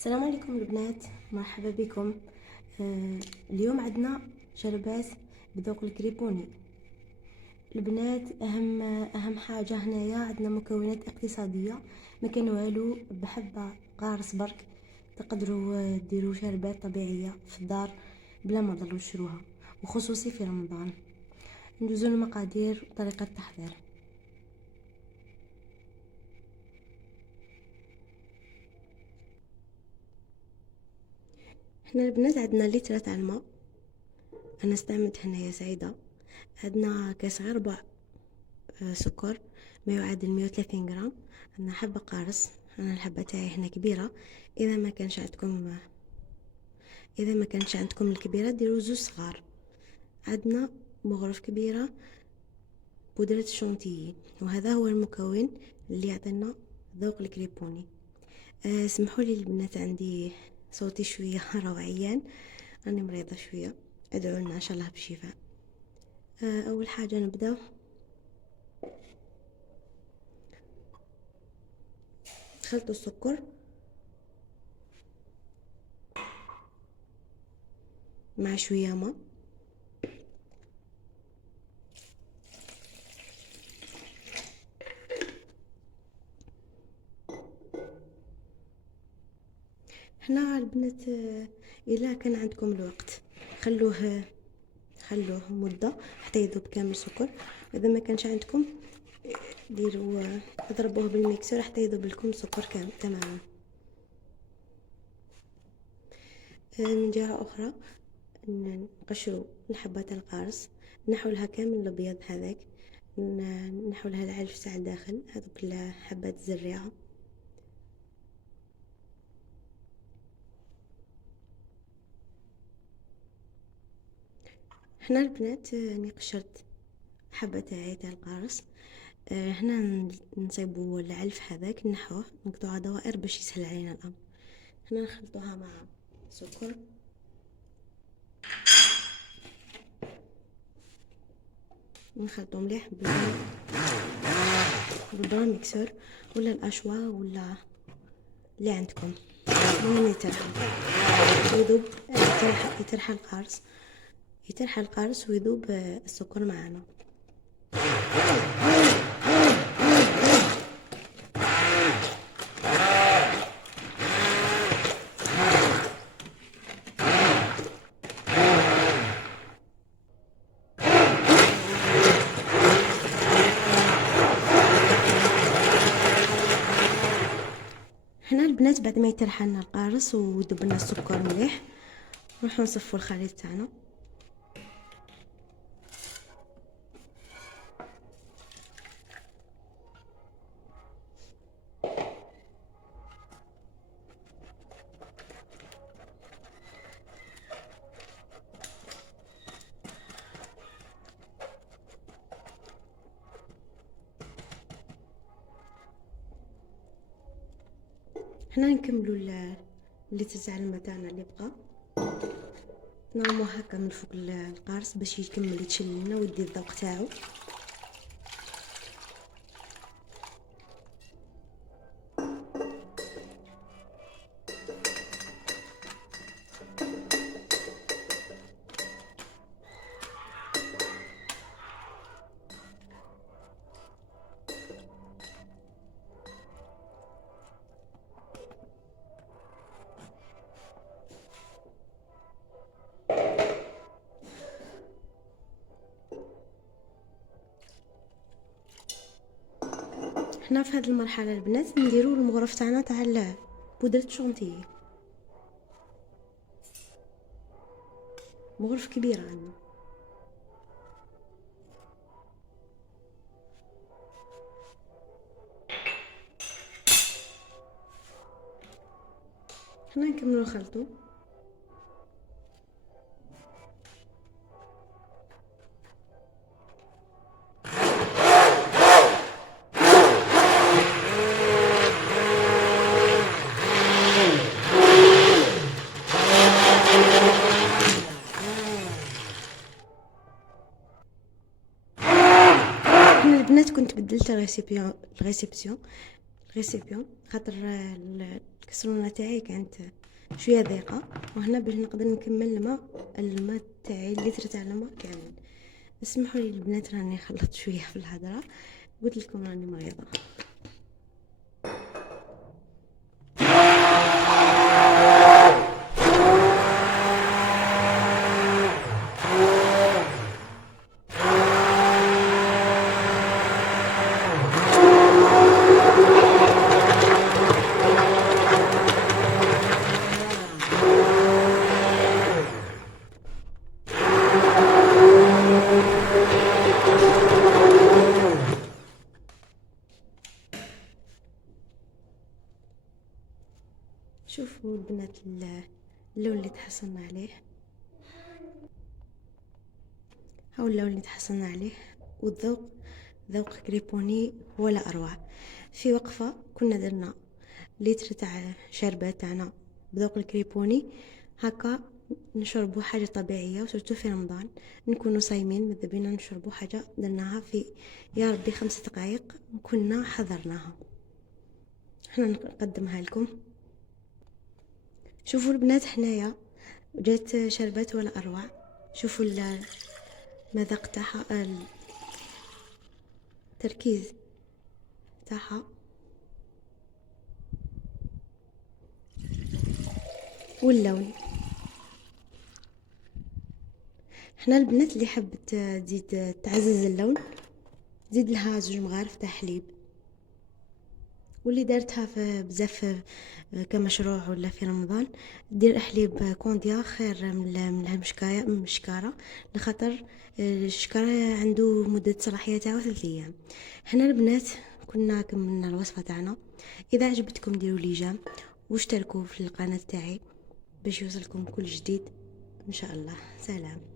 السلام عليكم البنات، مرحبا بكم. اليوم عندنا شربات بذوق الكريبوني. البنات اهم حاجه هنايا عندنا مكونات اقتصاديه، ما كان والو، بحبه قارص برك تقدروا ديروا شربات طبيعيه في الدار بلا ما تضلوا تشروها، وخصوصي في رمضان. ندوزو المقادير وطريقه التحضير. احنا البنات عندنا لتر تاع الماء، انا استعملت هنايا سعيده. عندنا كاس غير ربع سكر ما يعادل 130 غرام. عندنا حبة قارص، انا الحبة تاعي هنا كبيرة. اذا ما كانش عندكم الكبيرة ديروا زوج صغار. عندنا مغرف كبيرة بودرة الشونتيي، وهذا هو المكون اللي يعطينا ذوق الكريبوني. سمحوا لي البنات، عندي صوتي شوية روعيا، راني مريضة شوية، ادعوا لنا ان شاء الله بالشفاء. اول حاجة نبدأ نخلطوا السكر مع شوية ماء. هنا البنات الا كان عندكم الوقت خلوه مده حتى يذوب كامل السكر، واذا ما كانش عندكم ديروا اضربوه بالميكسر حتى يذوب لكم السكر كامل تماما. من جهه اخرى نقشروا الحبات القارص، نحولها كامل الابيض هذاك، نحولها العلف تاع الداخل هذوك حبات الزريعه. هنا البنات اني قشرت حبه تاعي تاع القارص. هنا نصيبوا العلف هذاك، نحوه نقطعها دوائر باش يسهل علينا الامر. هنا نخلطوها مع السكر، نخلطو مليح بالبرا ميكسور ولا الاشوا ولا اللي عندكم، المهم يذوب، يترحى القارص ويذوب السكر معنا. هنا البنات بعد ما يترحى لنا القارص ويذوب لنا السكر مليح، نروحو نصفوا الخليط تاعنا. هنا نكملوا اللتر تاع الماء تاعنا اللي بقى، نرموه هكا من فوق القارص باش يكمل يتشل لنا ويدي الذوق تاعو. حنا في هذه المرحله البنات نديروا المغرف تاعنا تاع بودره شونتيي، مغرف كبيره عندنا. حنا نكملوا نخلطوا. البنات كنت بدلت الريسيبسيون، الريسيبيون، خاطر الكسرونه تاعي كانت شويه ضيقه، وهنا باش نقدر نكمل الماء تاعي، اللتر تاع الماء كامل. اسمحوا لي البنات راني خلطت شويه في الهضره، قلت لكم راني مريضه. شوفوا البنات اللون اللي تحصلنا عليه، هاو اللون اللي تحصلنا عليه، والذوق ذوق كريبوني ولا اروع. في وقفه كنا درنا لتر تاع شربات تاعنا بذوق الكريبوني، هكا نشربوا حاجه طبيعيه، وسورتو في رمضان نكونوا صايمين ماذا بينا نشربوا حاجه درناها في يا ربي 5 دقائق كنا حضرناها. احنا نقدمها لكم. شوفوا البنات هنايا جات شربات ولا اروع. شوفوا المذاق تاعها، التركيز تاعها واللون. احنا البنات اللي حبت تزيد تعزز اللون زيد لها 2 مغارف تاع حليب، واللي دارتها في بزاف كمشروع ولا في رمضان دير حليب كونديا خير من المشكاره، لخاطر الشكاره عنده مده صلاحيه تاعو 3 ايام. حنا البنات كنا كملنا الوصفه تاعنا. اذا عجبتكم ديروا لي جيم واشتركوا في القناه تاعي باش يوصلكم كل جديد ان شاء الله. سلام.